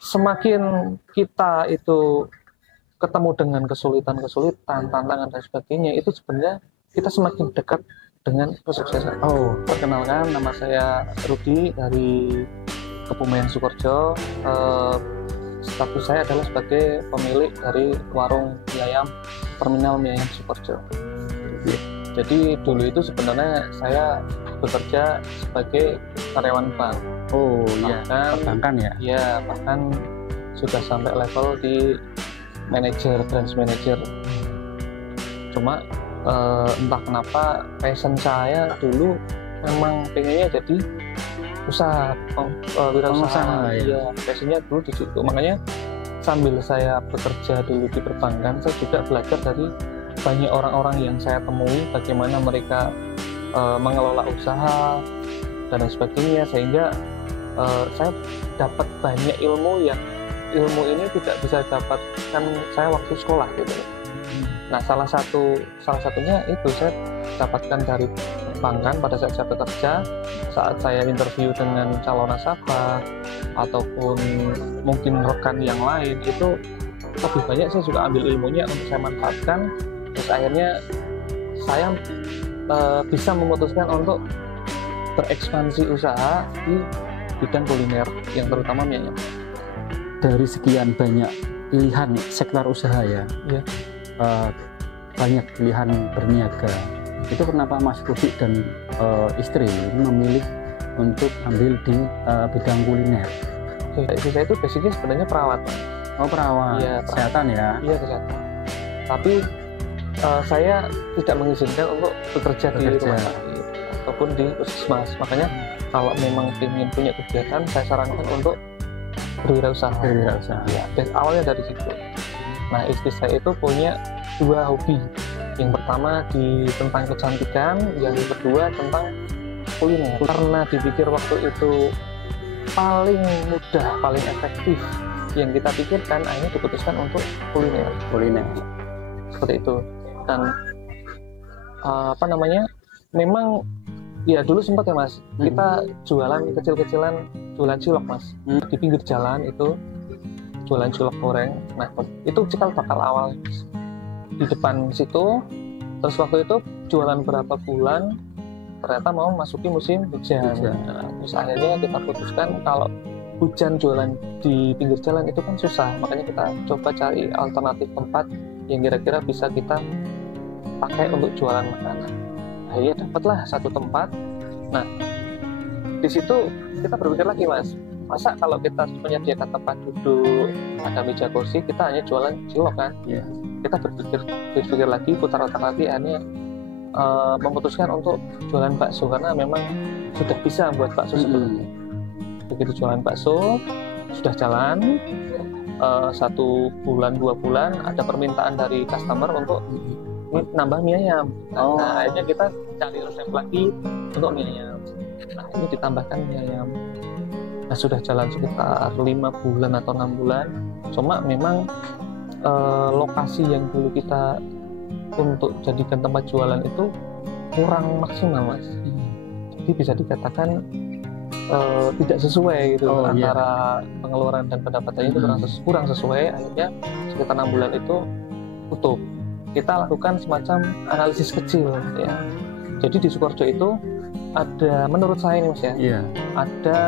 semakin kita itu ketemu dengan kesulitan-kesulitan, tantangan dan sebagainya, itu sebenarnya kita semakin dekat dengan kesuksesan. Perkenalkan, nama saya Rudi dari Kebumen Sukoharjo. Status saya adalah sebagai pemilik dari warung mie ayam Terminal Mie Ayam Sukoharjo. Jadi dulu itu sebenarnya saya bekerja sebagai karyawan bank. Perbankan ya? Iya, bahkan sudah sampai level di manajer, branch manager. Cuma entah kenapa passion saya dulu memang pengennya jadi wirausaha. Iya, passionnya dulu di situ. Makanya sambil saya bekerja dulu di perbankan, saya juga belajar dari banyak orang-orang yang saya temui bagaimana mereka mengelola usaha dan lain sebagainya, sehingga saya dapat banyak ilmu yang ilmu ini tidak bisa dapatkan saya waktu sekolah gitu. Nah, salah satunya itu saya dapatkan dari perbankan pada saat saya bekerja, saat saya interview dengan calon nasabah ataupun mungkin rekan yang lain, itu lebih banyak saya juga ambil ilmunya untuk saya manfaatkan. Terus akhirnya saya bisa memutuskan untuk berekspansi usaha di bidang kuliner yang terutama mie ayam. Dari sekian banyak pilihan sektor usaha ya, banyak pilihan berniaga, itu kenapa Mas Rudi dan istri memilih untuk ambil di bidang kuliner? Istri saya itu basicnya sebenarnya perawat. Perawat. Iya, kesehatan ya? Iya, kesehatan. Tapi saya tidak mengizinkan untuk bekerja di rumah sakit ataupun di puskesmas. Makanya kalau memang ingin punya kegiatan, saya sarankan untuk berwirausaha. Ya, awalnya dari situ. Nah, istri saya itu punya dua hobi. Yang pertama tentang kecantikan, yang kedua tentang kuliner. Karena dipikir waktu itu paling mudah, paling efektif, yang kita pikirkan akhirnya diputuskan untuk kuliner. Seperti itu. Dan memang ya dulu sempat ya Mas, kita jualan kecil-kecilan, jualan cilok Mas, di pinggir jalan itu jualan cilok goreng. Nah, itu cikal bakal awal Mas, di depan situ. Terus waktu itu jualan berapa bulan, ternyata mau masuki musim hujan. Nah, terus akhirnya kita putuskan kalau hujan jualan di pinggir jalan itu kan susah, makanya kita coba cari alternatif tempat yang kira-kira bisa kita pakai untuk jualan makanan. Akhirnya dapatlah satu tempat. Nah, di situ kita berpikir lagi Mas, masa kalau kita menyediakan tempat duduk, ada meja kursi, kita hanya jualan cilok kan? Kita berpikir lagi, putar otak lagi, akhirnya memutuskan untuk jualan bakso, karena memang sudah bisa buat bakso sebelumnya. Begitu jualan bakso, sudah jalan 1 bulan 2 bulan, ada permintaan dari customer untuk nambah mie ayam. Nah, akhirnya kita cari resep lagi untuk mie ayam. Nah, ini ditambahkan mie ayam. Nah, sudah jalan sekitar 5 bulan atau 6 bulan. Cuma memang lokasi yang dulu kita untuk jadikan tempat jualan itu kurang maksimal Mas. Jadi bisa dikatakan tidak sesuai gitu antara pengeluaran dan pendapatannya itu kurang sesuai. Akhirnya sekitar 6 bulan itu tutup. Kita lakukan semacam analisis kecil ya. Jadi di Sukoharjo itu ada, menurut saya ini Mas ya, ada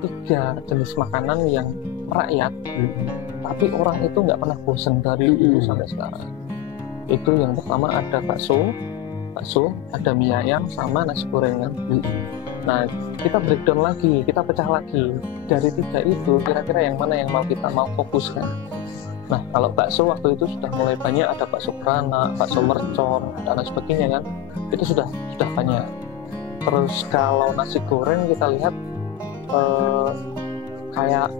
3 jenis makanan yang merakyat, tapi orang itu nggak pernah bosan dari dulu sampai sekarang. Itu yang pertama ada bakso, ada mie ayam, sama nasi gorengan. Nah, kita breakdown lagi, kita pecah lagi dari 3 itu, kira-kira yang mana yang kita mau fokuskan. Nah, kalau bakso waktu itu sudah mulai banyak, ada bakso beranak, bakso mercon, dan lain sebagainya kan, itu sudah banyak. Terus kalau nasi goreng kita lihat kayak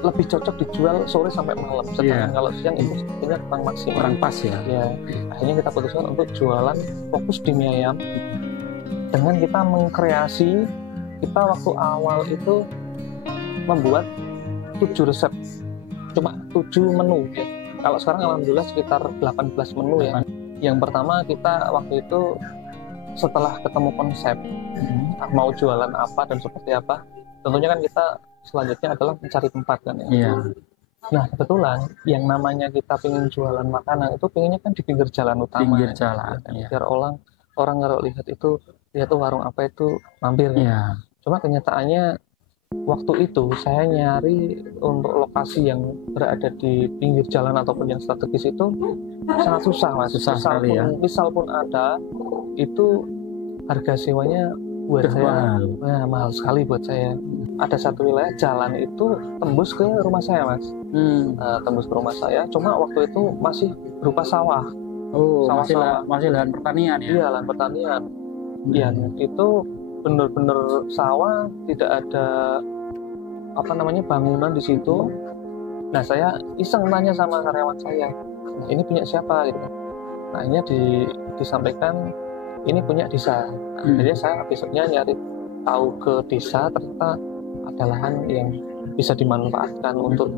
lebih cocok dijual sore sampai malam, sedangkan kalau siang itu sepertinya kurang maksimal, kurang pas ya. Akhirnya kita putuskan untuk jualan fokus di mie ayam dengan kita mengkreasi. Kita waktu awal itu membuat 7 resep, cuma 7 menu ya. Kalau sekarang alhamdulillah sekitar 18 menu ya. Yang pertama kita waktu itu setelah ketemu konsep mau jualan apa dan seperti apa, tentunya kan kita selanjutnya adalah mencari tempat kan ya. Iya. Nah kebetulan yang namanya kita pengen jualan makanan itu pengennya kan di pinggir jalan utama. Pinggir ya. jalan. Iya. Biar orang kalau lihat itu warung apa itu mampir. Iya. Cuma kenyataannya waktu itu saya nyari untuk lokasi yang berada di pinggir jalan ataupun yang strategis itu sangat susah mas. Susah sekali ya. Misal pun ada itu harga sewanya buat saya mahal sekali buat saya. Ada satu wilayah jalan itu tembus ke rumah saya mas. Tembus ke rumah saya. Cuma waktu itu masih berupa sawah. Oh, masih lahan pertanian ya? Iya, lahan pertanian. Iya, itu benar-benar sawah, tidak ada bangunan di situ. Nah, saya iseng nanya sama karyawan saya, nah, ini punya siapa gitu. Nah, ini disampaikan ini punya desa. Nah, jadi saya besoknya nyari tahu ke desa, ternyata ada lahan yang bisa dimanfaatkan untuk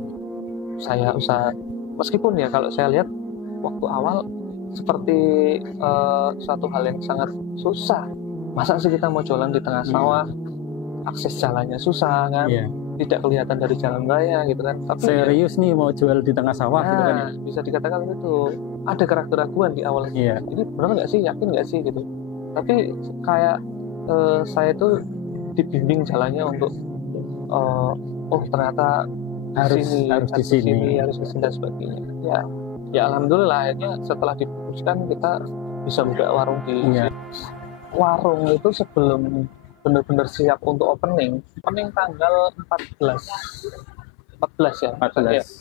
saya usaha. Meskipun ya kalau saya lihat waktu awal seperti suatu hal yang sangat susah. Masa sih kita mau jualan di tengah sawah, akses jalannya susah kan, tidak kelihatan dari jalan raya gitu kan. Tapi serius nih mau jual di tengah sawah gitu kan ya? Bisa dikatakan itu ada keraguan di awal. Ini benar nggak sih, yakin nggak sih gitu. Tapi kayak saya itu dibimbing jalannya untuk ternyata harus di sini dan sebagainya. Ya alhamdulillah akhirnya setelah diputuskan kita bisa buka warung di warung itu sebelum benar-benar siap untuk opening tanggal 14 ya.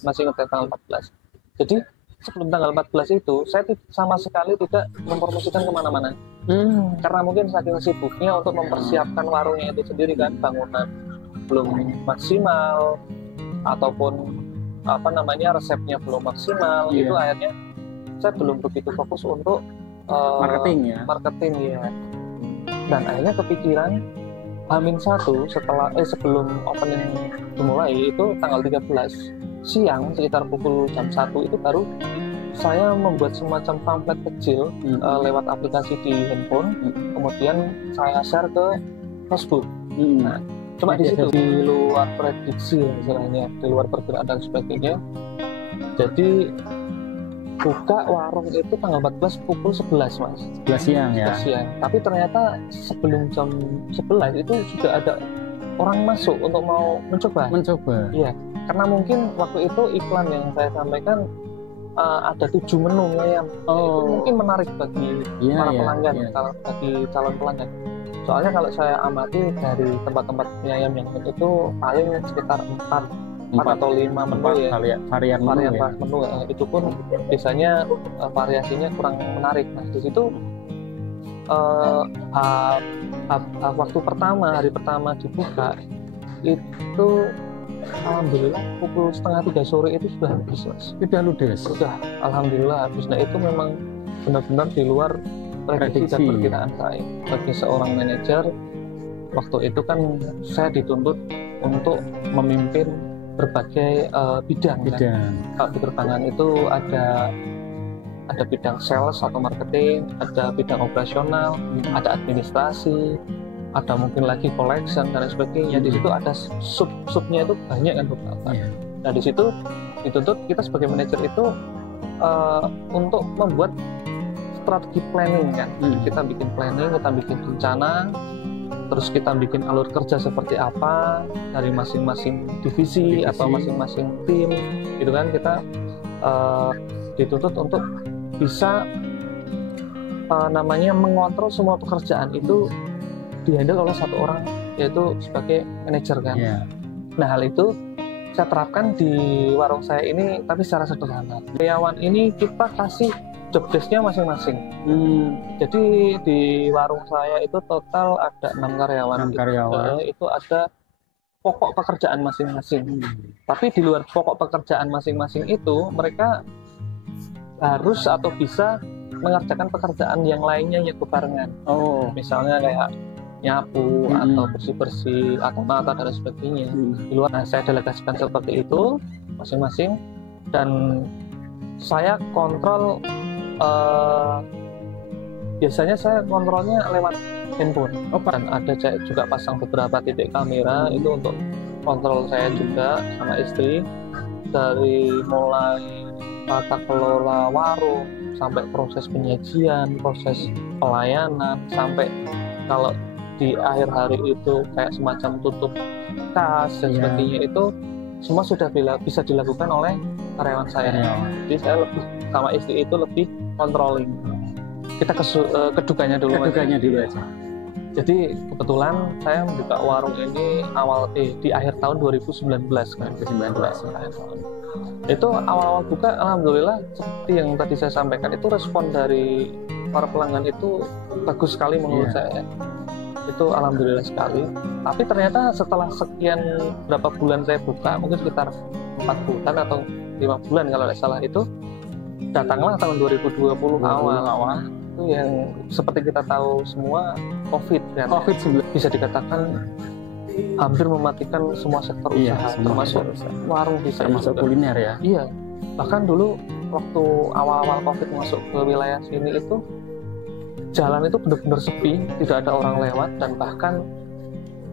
Masih ingat tanggal 14. Jadi sebelum tanggal 14 itu saya sama sekali tidak mempromosikan kemana-mana. Karena mungkin saking sibuknya untuk mempersiapkan warungnya itu sendiri kan, bangunan belum maksimal ataupun resepnya belum maksimal. Itu akhirnya saya belum begitu fokus untuk marketing ya. Dan akhirnya kepikiran H-1 sebelum opening dimulai itu tanggal 13 siang sekitar pukul jam 1 itu baru saya membuat semacam pamflet kecil lewat aplikasi di handphone, kemudian saya share ke Facebook. Nah, cuma di situ di luar prediksi istilahnya, di luar perkiraan dan sebagainya. Jadi buka warung itu tanggal 14 pukul 11 mas. 11 siang ya. Tapi ternyata sebelum jam 11 itu sudah ada orang masuk untuk mau mencoba. Iya, karena mungkin waktu itu iklan yang saya sampaikan ada 7 menu mie ayam. Itu mungkin menarik bagi para pelanggan, bagi calon pelanggan. Soalnya kalau saya amati dari tempat-tempat mie ayam yang itu paling sekitar 4 atau 5 menu ya, varian menu ya. Itu pun biasanya variasinya kurang menarik. Nah di situ hari pertama dibuka itu alhamdulillah pukul 2:30 sore itu sudah habis mas. Sudah alhamdulillah habis. Nah itu memang benar-benar di luar prediksi dan perkiraan saya. Bagi seorang manajer waktu itu kan saya dituntut untuk memimpin berbagai bidang. Kan? Kalau di Kerbangan itu ada bidang sales atau marketing, ada bidang operasional, ada administrasi, ada mungkin lagi collection dan sebagainya. Di situ ada subnya itu banyak kan beberapa. Nah di situ dituntut kita sebagai manajer itu untuk membuat strategi planning kan. Kita bikin planning, kita bikin rencana, terus kita bikin alur kerja seperti apa dari masing-masing divisi atau masing-masing tim gitu kan. Kita dituntut untuk bisa mengontrol semua pekerjaan itu dihandle oleh satu orang, yaitu sebagai manajer kan. Nah hal itu saya terapkan di warung saya ini, tapi secara sederhana. Karyawan ini kita kasih job desk-nya masing-masing. Jadi di warung saya itu total ada 6 karyawan. Itu ada pokok pekerjaan masing-masing. Tapi di luar pokok pekerjaan masing-masing itu mereka harus atau bisa mengerjakan pekerjaan yang lainnya yang berbarengan. Misalnya kayak nyapu atau bersih-bersih atau nata dan sebagainya. Di luar, nah, saya delegasikan seperti itu masing-masing, dan saya kontrol. Biasanya saya kontrolnya lewat handphone. Dan ada juga pasang beberapa titik kamera itu untuk kontrol saya juga sama istri, dari mulai tata kelola warung sampai proses penyajian, proses pelayanan, sampai kalau di akhir hari itu kayak semacam tutup kas dan sebagainya, itu semua sudah bisa dilakukan oleh karyawan saya. Jadi saya lebih sama istri itu lebih controlling. Kita kedukanya dulu aja. Jadi kebetulan saya membuka warung ini di akhir tahun 2019 kan. 2019. Itu awal-awal buka, alhamdulillah seperti yang tadi saya sampaikan, itu respon dari para pelanggan itu bagus sekali menurut saya. Itu alhamdulillah sekali. Tapi ternyata setelah sekian berapa bulan saya buka, mungkin sekitar 4 bulan atau 5 bulan kalau tidak salah, itu datanglah tahun 2020 awal itu yang seperti kita tahu semua, COVID-19 bisa dikatakan hampir mematikan semua sektor usaha, termasuk warung, termasuk kuliner ya. Iya, bahkan dulu waktu awal-awal COVID masuk ke wilayah sini itu jalan itu benar-benar sepi, tidak ada orang lewat, dan bahkan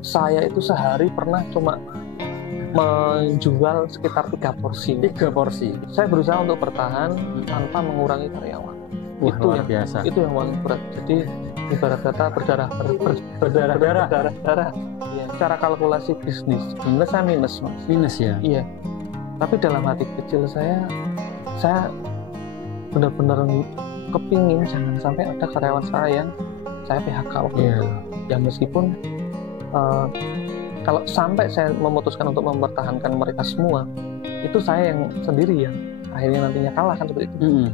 saya itu sehari pernah cuma menjual sekitar 3 porsi. Saya berusaha untuk bertahan tanpa mengurangi karyawan. Itu yang paling berat. Jadi ibarat kata berdarah. Ya, cara kalkulasi bisnis saya minus, Mas. Minus ya. Iya. Tapi dalam hati kecil saya benar-benar kepingin jangan sampai ada karyawan saya yang saya PHK waktu itu. Ya meskipun kalau sampai saya memutuskan untuk mempertahankan mereka semua, itu saya yang sendiri yang akhirnya nantinya kalah kan seperti itu.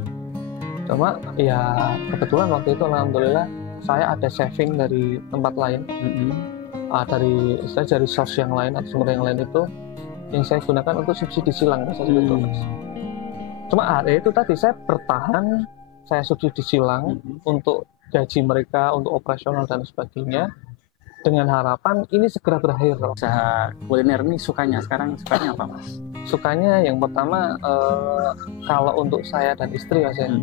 Cuma ya kebetulan waktu itu alhamdulillah saya ada saving dari tempat lain, dari source yang lain atau sumber yang lain itu yang saya gunakan untuk subsidi silang. Cuma itu tadi saya bertahan, saya subsidi silang untuk gaji mereka, untuk operasional dan sebagainya, dengan harapan ini segera berakhir. Usaha kuliner ini sukanya apa, Mas? Sukanya yang pertama, kalau untuk saya dan istri ya saya,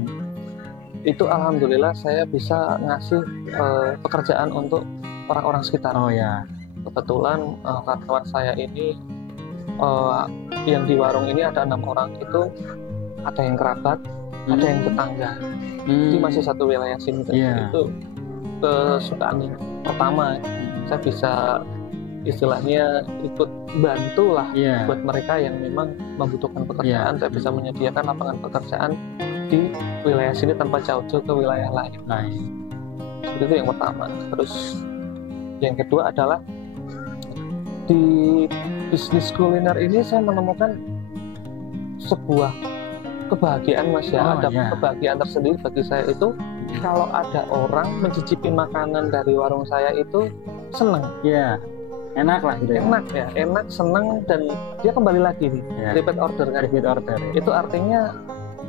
itu alhamdulillah saya bisa ngasih pekerjaan untuk orang-orang sekitar. Kebetulan karyawan saya ini yang di warung ini ada 6 orang, itu ada yang kerabat, ada yang tetangga. Jadi masih satu wilayah sini. Itu kesukaan yang pertama, saya bisa istilahnya ikut bantu lah buat mereka yang memang membutuhkan pekerjaan. Saya bisa menyediakan lapangan pekerjaan di wilayah sini tanpa jauh-jauh ke wilayah lain. Itu yang pertama. Terus yang kedua adalah di bisnis kuliner ini saya menemukan sebuah kebahagiaan, Mas ya. Ada kebahagiaan tersendiri bagi saya itu kalau ada orang mencicipi makanan dari warung saya itu senang. Enak lah gitu. Enak, senang, dan dia kembali lagi nih. Repeat order kan. Itu artinya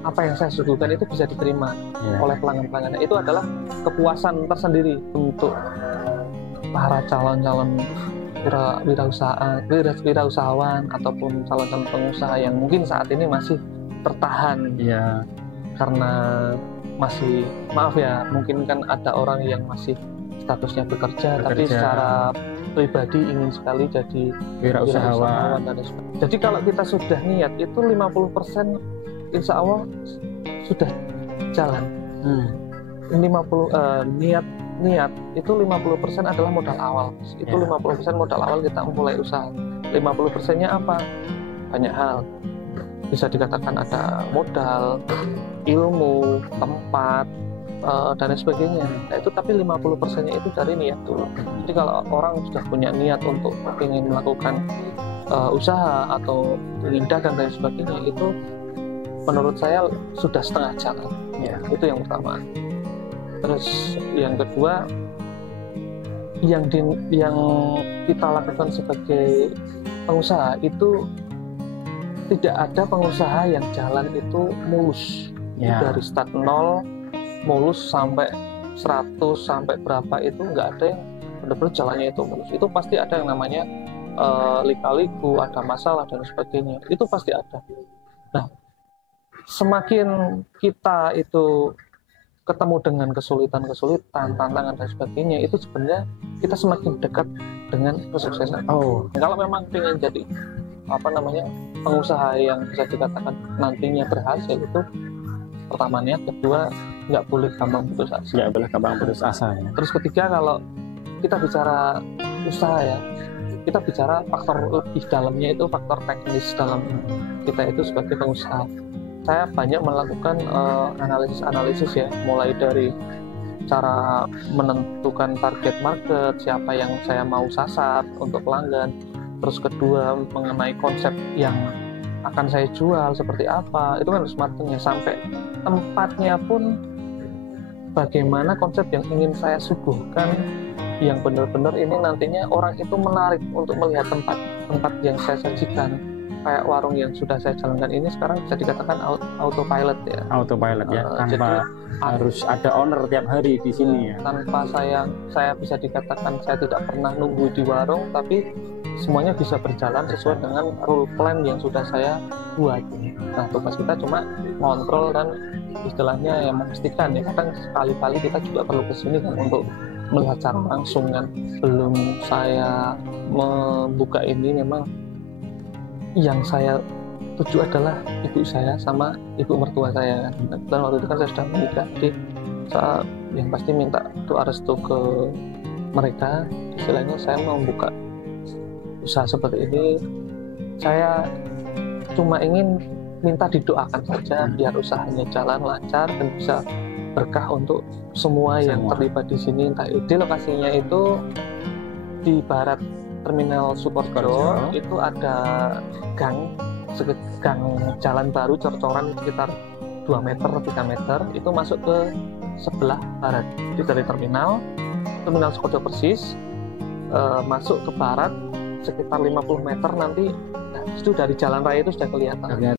apa yang saya suguhkan itu bisa diterima oleh pelanggan-pelanggannya. Itu adalah kepuasan tersendiri untuk para calon-calon wirausahawan ataupun calon-calon pengusaha yang mungkin saat ini masih tertahan karena masih, maaf ya, mungkin kan ada orang yang masih statusnya bekerja tapi secara pribadi ingin sekali jadi wirausahawan dan sebagainya. Jadi kalau kita sudah niat itu 50% insya Allah sudah jalan. 50 niat itu 50% adalah modal awal. Itu 50% modal awal kita mulai usaha. 50%-nya apa? Banyak hal. Bisa dikatakan ada modal, ilmu, tempat, dan sebagainya. Nah, itu tapi 50%-nya itu dari niat dulu. Jadi kalau orang sudah punya niat untuk ingin melakukan usaha atau ingin dagang dan sebagainya, itu menurut saya sudah setengah jalan. Itu yang pertama. Terus yang kedua, yang kita lakukan sebagai pengusaha itu tidak ada pengusaha yang jalan itu mulus. Dari start 0 mulus sampai 100 sampai berapa, itu nggak ada yang benar-benar jalannya itu mulus. Itu pasti ada yang namanya lika-liku, ada masalah dan sebagainya. Itu pasti ada. Nah, semakin kita itu ketemu dengan kesulitan, tantangan dan sebagainya, itu sebenarnya kita semakin dekat dengan kesuksesan. Kalau memang ingin jadi pengusaha yang bisa dikatakan nantinya berhasil, itu pertama niat, kedua nggak boleh gampang putus asa. Ya. Terus ketiga, kalau kita bicara usaha ya, kita bicara faktor lebih dalamnya, itu faktor teknis dalam kita itu sebagai pengusaha. Saya banyak melakukan analisis ya, mulai dari cara menentukan target market, siapa yang saya mau sasar untuk pelanggan. Terus kedua, mengenai konsep yang akan saya jual seperti apa, itu kan harus matangnya, sampai tempatnya pun bagaimana konsep yang ingin saya suguhkan, yang benar-benar ini nantinya orang itu menarik untuk melihat tempat yang saya sajikan. Kayak warung yang sudah saya jalankan ini sekarang bisa dikatakan autopilot ya. Tanpa harus ada owner tiap hari di sini ya. Tanpa saya bisa dikatakan saya tidak pernah nunggu di warung, tapi semuanya bisa berjalan sesuai dengan rule plan yang sudah saya buat. Nah, tugas kita cuma kontrol dan istilahnya yang memastikan ya. Kadang sekali-kali kita juga perlu kesini kan untuk melihat secara langsung kan. Belum saya membuka ini, memang yang saya tuju adalah ibu saya sama ibu mertua saya kan. Dan waktu itu kan saya sudah menikah, jadi saya yang pasti minta doa restu ke mereka. Istilahnya saya mau membuka usaha seperti ini, saya cuma ingin minta didoakan saja biar usahanya jalan lancar dan bisa berkah untuk semua yang terlibat di sini. Entah di lokasinya itu di barat Terminal Sukorejo, itu ada gang jalan baru cor-coran sekitar 2 meter 3 meter, itu masuk ke sebelah barat. Jadi dari terminal Sukorejo persis, masuk ke barat sekitar 50 meter nanti, itu dari jalan raya itu sudah kelihatan.